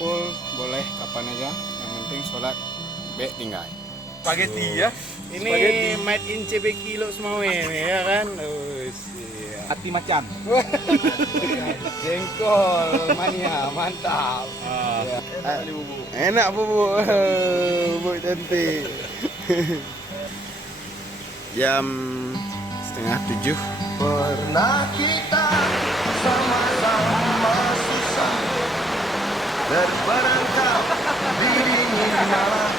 full boleh kapan aja, yang penting sholat baik tinggal. Spaghetti ya. Ini made in CB Kilo semua ini ya kan. Oh, siap. Hati macan. Jengkol mania mantap. Ya. Enak bu, cantik. Jam 6:30. Pernah kita sama-sama susah terperangkap di dingin malam,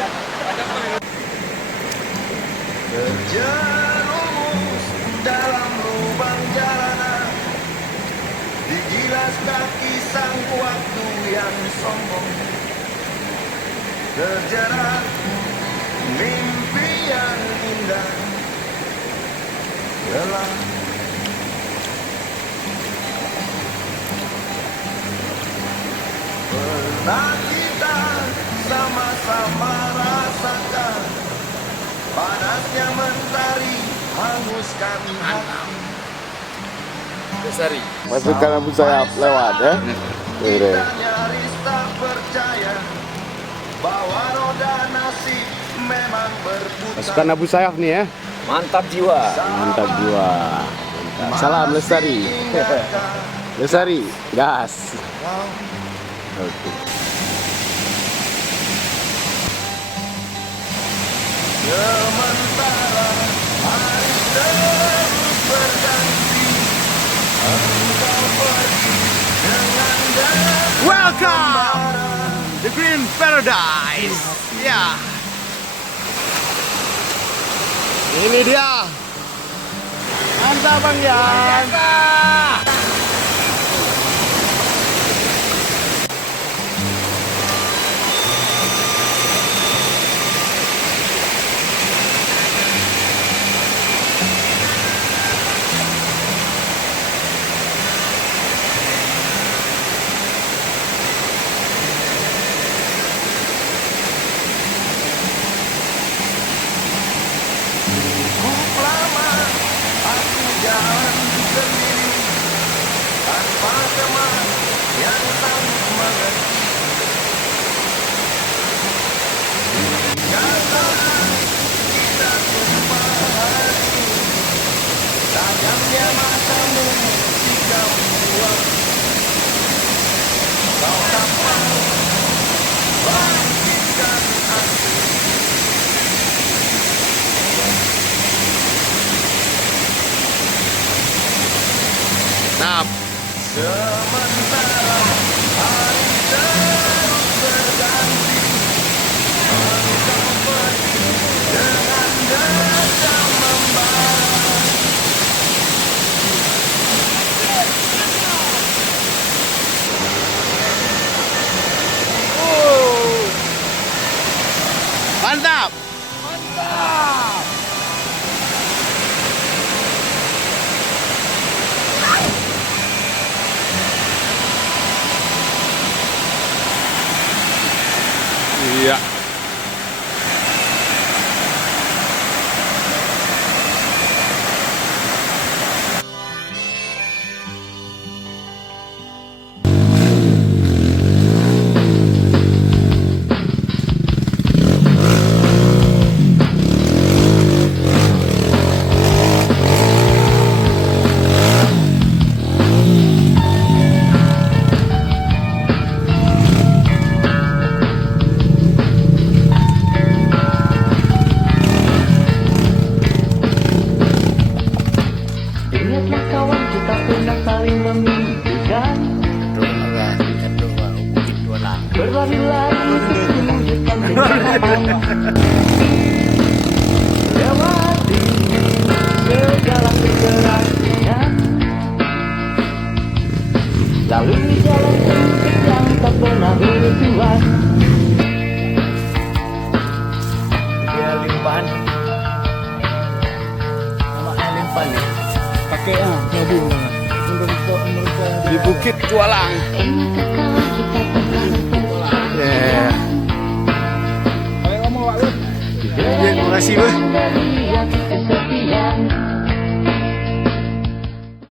terjerumus dalam lubang jalanan, digilas kaki sang waktu yang sombong, terjerat mimpi yang indah lelah. Pernah kita sama-sama rasakan panasnya mentari hanguskan hati. Besari. Masukkan Abu Sayyaf lewat ya. Kita nyaris tak percaya bahwa roda nasib memang berputar. Masukkan Abu Sayyaf nih ya. Mantap jiwa. Mantap jiwa. Mantap. Salam Lestari. Lestari, gas. Oke. Sementara hari terus berganti, engkau pergi dengan Welcome the Green Paradise. Ya. Ini dia. Mantap Bang Yan. lama aku jalan sendiri tanpa teman yang sanggup mengerti. Hingga saat kita jumpa hari ini, tajamnya matamu jika buat kau dapat bangkitkan aku. Nah, Sementara hari terus berganti, engkau pergi dengan datang membara. mantap. Iya. Ingatlah kawan, kita pernah saling memimpikan berlari-lari mewujudkan keinginan, lewati segala kegerasan, lalui jalan sempit yang tak pernah bertuan. Dia limpahan. Nama limpahan ya. Pakai mobil di Bukit Kualang. Ingatkah kawan, kita pernah Ya. Terima kasih, Bang. berpergian kesepian.